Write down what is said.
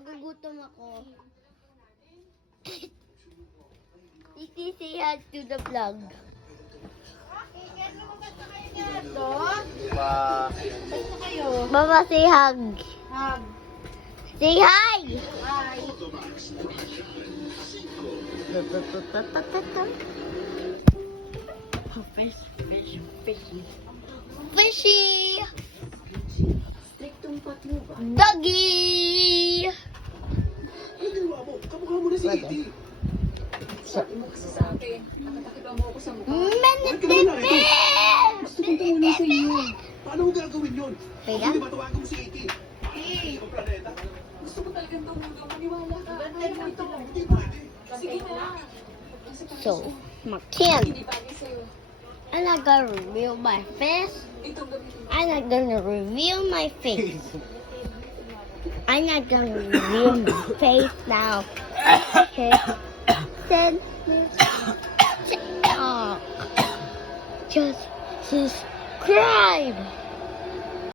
Nagugutom ako. Say hi to the vlog. Mama, say hug. Hug. Say hi. Hi. Fishy. Doggy. Paano mo gagawin yun? Kaya? Hindi ba tawagan mo si Iki? Ang planeta? Gusto ko talagang tumulong. Maniwala ka. Hindi pwede. Sige na. So, Makin, Hindi bagay sa'yo. I'm not gonna reveal my face. Ito gamitin mo. I'm not gonna reveal my face. I'm not gonna reveal my face now. Okay. Then TikTok. Just subscribe.